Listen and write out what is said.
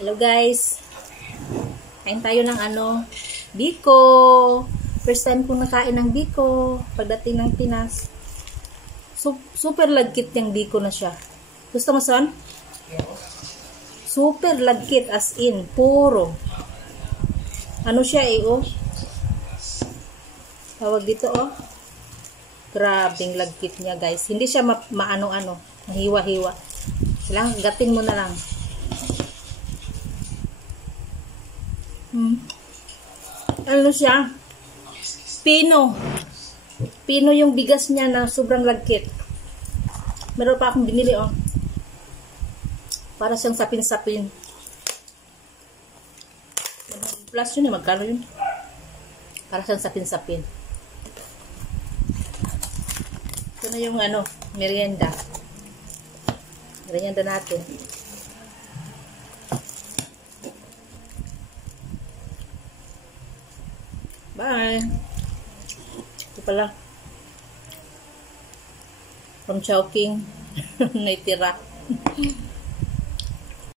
Hello guys. Kain tayo ng biko. First time kong nakain ng biko pagdating ng Pinas. Super lagkit yung biko na siya. Gusto mo son? Super lagkit as in puro. Ano siya tawag dito Grabing lagkit niya guys. Hindi siya maano-ano, mahiwa-hiwa. Kailangan gatin mo na lang. Ano siya? Pino. Pino yung bigas niya na sobrang lagkit. Meron pa akong binili para siyang sapin-sapin. Plus yun magkano yun? Para siyang sapin-sapin. Ito na yung merienda. Merienda natin. Bye. Ito pala. From Chowking. Naitira.